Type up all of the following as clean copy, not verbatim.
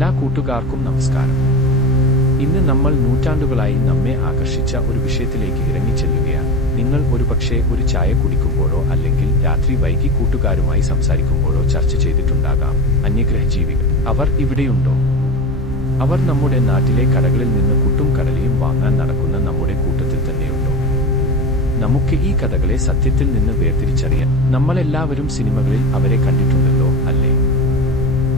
എല്ലാ കൂട്ടുകാർക്കും നമസ്കാരം. ഇന്ന് നമ്മൾ നൂറ്റാണ്ടുകളായി നമ്മെ ആകർഷിച്ച ഒരു വിഷയത്തിലേക്ക് ഇറങ്ങിച്ചെല്ലുകയാണ്. നിങ്ങൾ ഒരുപക്ഷെ ഒരു ചായ കുടിക്കുമ്പോഴോ അല്ലെങ്കിൽ രാത്രി വൈകി കൂട്ടുകാരുമായി സംസാരിക്കുമ്പോഴോ ചർച്ച ചെയ്തിട്ടുണ്ടാകാം, അന്യഗ്രഹജീവികൾ അവർ ഇവിടെയുണ്ടോ? അവർ നമ്മുടെ നാട്ടിലെ കടകളിൽ നിന്ന് പുട്ടും കടലയും വാങ്ങാൻ നടക്കുന്ന നമ്മുടെ കൂട്ടത്തിൽ തന്നെയുണ്ടോ? നമുക്ക് ഈ കഥകളെ സത്യത്തിൽ നിന്ന് വേർതിരിച്ചറിയാൻ നമ്മളെല്ലാവരും സിനിമകളിൽ അവരെ കണ്ടിട്ടുണ്ടല്ലോ, അല്ലേ?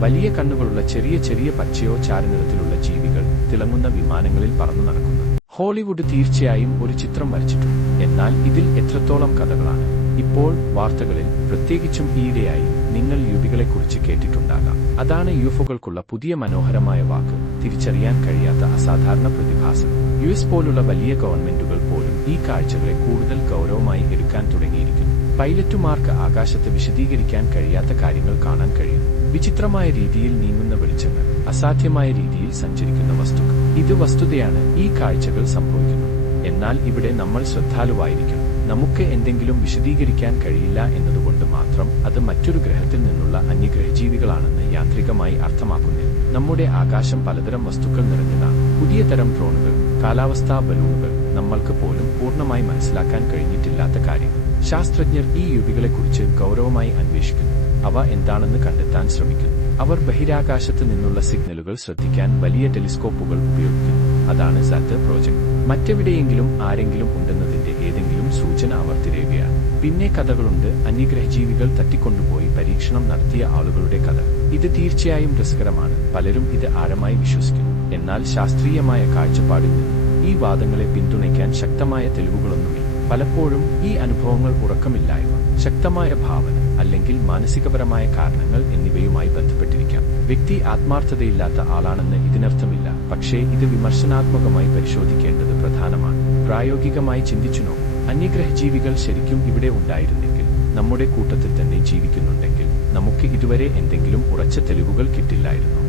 വലിയ കണ്ണുകളുള്ള ചെറിയ ചെറിയ പച്ചയോ ചാരനിറത്തിലുള്ള ജീവികൾ തിളങ്ങുന്ന വിമാനങ്ങളിൽ പറന്നു നടക്കുന്നു. ഹോളിവുഡ് തീർച്ചയായും ഒരു ചിത്രം വരച്ചിട്ടുണ്ട്. എന്നാൽ ഇതിൽ എത്രത്തോളം കഥകളാണ്? ഇപ്പോൾ വാർത്തകളിൽ, പ്രത്യേകിച്ചും ഈയിടെയായി, നിങ്ങൾ യുവികളെക്കുറിച്ച് കേട്ടിട്ടുണ്ടാകാം. അതാണ് യുഎഫ്ഒകൾക്കുള്ള പുതിയ മനോഹരമായ വാക്ക്, തിരിച്ചറിയാൻ കഴിയാത്ത അസാധാരണ പ്രതിഭാസം. യുഎസ് പോലുള്ള വലിയ ഗവൺമെന്റുകൾ പോലും ഈ കാഴ്ചകളെ കൂടുതൽ ഗൗരവമായി എടുക്കാൻ തുടങ്ങിയിരിക്കുന്നു. പൈലറ്റുമാർക്ക് ആകാശത്ത് വിശദീകരിക്കാൻ കഴിയാത്ത കാര്യങ്ങൾ കാണാൻ കഴിയും. വിചിത്രമായ രീതിയിൽ നീങ്ങുന്ന വെളിച്ചങ്ങൾ, അസാധ്യമായ രീതിയിൽ സഞ്ചരിക്കുന്ന വസ്തുക്കൾ. ഇത് വസ്തുതയാണ്, ഈ കാഴ്ചകൾ സംഭവിക്കുന്നു. എന്നാൽ ഇവിടെ നമ്മൾ ശ്രദ്ധാലുവായിരിക്കണം. നമുക്ക് എന്തെങ്കിലും വിശദീകരിക്കാൻ കഴിയില്ല എന്നതുകൊണ്ട് മാത്രം അത് മറ്റൊരു ഗ്രഹത്തിൽ നിന്നുള്ള അന്യഗ്രഹജീവികളാണെന്ന് യാന്ത്രികമായി അർത്ഥമാക്കുന്നില്ല. നമ്മുടെ ആകാശം പലതരം വസ്തുക്കൾ നിറഞ്ഞതാണ്. പുതിയ തരം ഡ്രോണുകൾ, കാലാവസ്ഥാ ബലൂണുകൾ, നമ്മൾക്ക് പോലും പൂർണ്ണമായി മനസ്സിലാക്കാൻ കഴിഞ്ഞിട്ടില്ലാത്ത കാര്യങ്ങൾ. ശാസ്ത്രജ്ഞർ ഈ യുവികളെക്കുറിച്ച് ഗൗരവമായി അന്വേഷിക്കുന്നു. അവ എന്താണെന്ന് കണ്ടെത്താൻ ശ്രമിക്കുന്നു. അവർ ബഹിരാകാശത്ത് നിന്നുള്ള സിഗ്നലുകൾ ശ്രദ്ധിക്കാൻ വലിയ ടെലിസ്കോപ്പുകൾ ഉപയോഗിക്കുന്നു. അതാണ് സാറ്റ് പ്രോജക്ട്. മറ്റെവിടെയെങ്കിലും ആരെങ്കിലും ഉണ്ടെന്നതിന്റെ ഏതെങ്കിലും സൂചന അവർ തിരയുകയാണ്. പിന്നെ കഥകളുണ്ട്, അന്യഗ്രഹജീവികൾ തട്ടിക്കൊണ്ടുപോയി പരീക്ഷണം നടത്തിയ ആളുകളുടെ കഥ. ഇത് തീർച്ചയായും രസകരമാണ്. പലരും ഇത് ആഴമായി വിശ്വസിക്കുന്നു. എന്നാൽ ശാസ്ത്രീയമായ കാഴ്ചപ്പാടിൽ നിന്ന് ഈ വാദങ്ങളെ പിന്തുണയ്ക്കാൻ ശക്തമായ തെളിവുകളൊന്നുമില്ല. പലപ്പോഴും ഈ അനുഭവങ്ങൾ ഉറക്കമില്ലായ്മ, ശക്തമായ ഭാവന, അല്ലെങ്കിൽ മാനസികപരമായ കാരണങ്ങൾ എന്നിവയുമായി ബന്ധപ്പെട്ടിരിക്കാം. വ്യക്തി ആത്മാർത്ഥതയില്ലാത്ത ആളാണെന്ന് ഇതിനർത്ഥമില്ല, പക്ഷേ ഇത് വിമർശനാത്മകമായി പരിശോധിക്കേണ്ടത് പ്രധാനമാണ്. പ്രായോഗികമായി ചിന്തിച്ചു നോക്കൂ. അന്യഗ്രഹജീവികൾ ശരിക്കും ഇവിടെ ഉണ്ടായിരുന്നെങ്കിൽ, നമ്മുടെ കൂട്ടത്തിൽ തന്നെ ജീവിക്കുന്നുണ്ടെങ്കിൽ, നമുക്ക് ഇതുവരെ എന്തെങ്കിലും ഉറച്ച തെളിവുകൾ കിട്ടില്ലായിരുന്നു.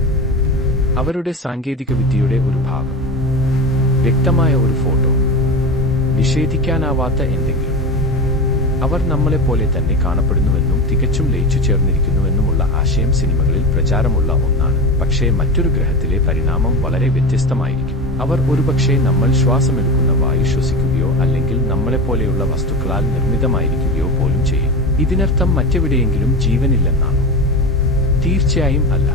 അവരുടെ സാങ്കേതികവിദ്യയുടെ ഒരു ഭാഗം, വ്യക്തമായ ഒരു ഫോട്ടോ, നിഷേധിക്കാനാവാത്ത എന്തെങ്കിലും. അവർ നമ്മളെപ്പോലെ തന്നെ കാണപ്പെടുന്നുവെന്നും തികച്ചും ലയിച്ചു ചേർന്നിരിക്കുന്നുവെന്നുമുള്ള ആശയം സിനിമകളിൽ പ്രചാരമുള്ള ഒന്നാണ്. പക്ഷേ മറ്റൊരു ഗ്രഹത്തിലെ പരിണാമം വളരെ വ്യത്യസ്തമായിരിക്കും. അവർ ഒരുപക്ഷെ നമ്മൾ ശ്വാസമെടുക്കുന്ന വായു ശ്വസിക്കുകയോ അല്ലെങ്കിൽ നമ്മളെപ്പോലെയുള്ള വസ്തുക്കളാൽ നിർമ്മിതമായിരിക്കുകയോ പോലും ചെയ്യും. ഇതിനർത്ഥം മറ്റെവിടെയെങ്കിലും ജീവനില്ലെന്നാണ്? തീർച്ചയായും അല്ല.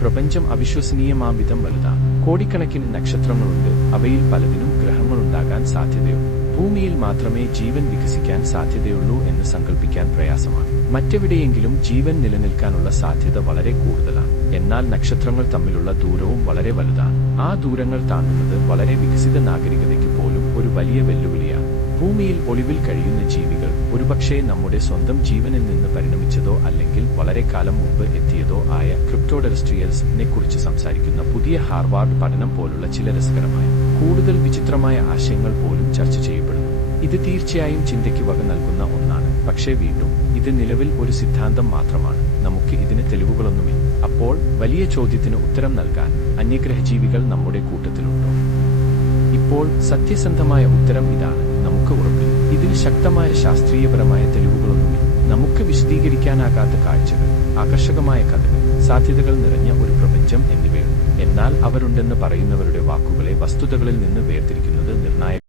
പ്രപഞ്ചം അവിശ്വസനീയമാംവിധം വലുതാണ്. കോടിക്കണക്കിന് നക്ഷത്രങ്ങളുണ്ട്. അവയിൽ പലതിനും ഗ്രഹങ്ങളുണ്ടാകാൻ സാധ്യതയുണ്ട്. ഭൂമിയിൽ മാത്രമേ ജീവൻ വികസിക്കാൻ സാധ്യതയുള്ളൂ എന്ന് സങ്കല്പിക്കാൻ പ്രയാസമാണ്. മറ്റെവിടെയെങ്കിലും ജീവൻ നിലനിൽക്കാനുള്ള സാധ്യത വളരെ കൂടുതലാണ്. എന്നാൽ നക്ഷത്രങ്ങൾ തമ്മിലുള്ള ദൂരവും വളരെ വലുതാണ്. ആ ദൂരങ്ങൾ താണ്ടുന്നത് വളരെ വികസിത നാഗരികതയ്ക്ക് പോലും ഒരു വലിയ വെല്ലുവിളിയാണ്. ഭൂമിയിൽ ഒളിവിൽ കഴിയുന്ന ജീവികൾ ഒരുപക്ഷേ നമ്മുടെ സ്വന്തം ജീവനിൽ നിന്ന് പരിണമിച്ചതോ അല്ലെങ്കിൽ വളരെ കാലം മുമ്പ് എത്തിയതോ ആയ ക്രിപ്റ്റോടെറസ്ട്രിയൽസിനെ കുറിച്ച് സംസാരിക്കുന്ന പുതിയ ഹാർവാർഡ് പഠനം പോലുള്ള ചില രസകരമായ, കൂടുതൽ വിചിത്രമായ ആശയങ്ങൾ പോലും ചർച്ച ചെയ്യപ്പെടുന്നു. ഇത് തീർച്ചയായും ചിന്തയ്ക്ക് വക നൽകുന്ന ഒന്നാണ്. പക്ഷേ വീണ്ടും, ഇത് നിലവിൽ ഒരു സിദ്ധാന്തം മാത്രമാണ്. നമുക്ക് ഇതിന് തെളിവുകളൊന്നുമില്ല. അപ്പോൾ വലിയ ചോദ്യത്തിന് ഉത്തരം നൽകാൻ അന്യഗ്രഹജീവികൾ നമ്മുടെ കൂട്ടത്തിലുണ്ടോ? ഇപ്പോൾ സത്യസന്ധമായ ഉത്തരം ഇതാണ്: നമുക്ക് ഉറപ്പില്ല. ഇതിന് ശക്തമായ ശാസ്ത്രീയപരമായ തെളിവുകളൊന്നുമില്ല. നമുക്ക് വിശദീകരിക്കാനാകാത്ത കാഴ്ചകൾ, ആകർഷകമായ കഥകൾ, സാധ്യതകൾ നിറഞ്ഞ ഒരു പ്രപഞ്ചം എന്നിവയുണ്ട്. എന്നാൽ അവരുണ്ടെന്ന് പറയുന്നവരുടെ വാക്കുകളെ വസ്തുതകളിൽ നിന്ന് വേർതിരിക്കുന്നത് നിർണായകം.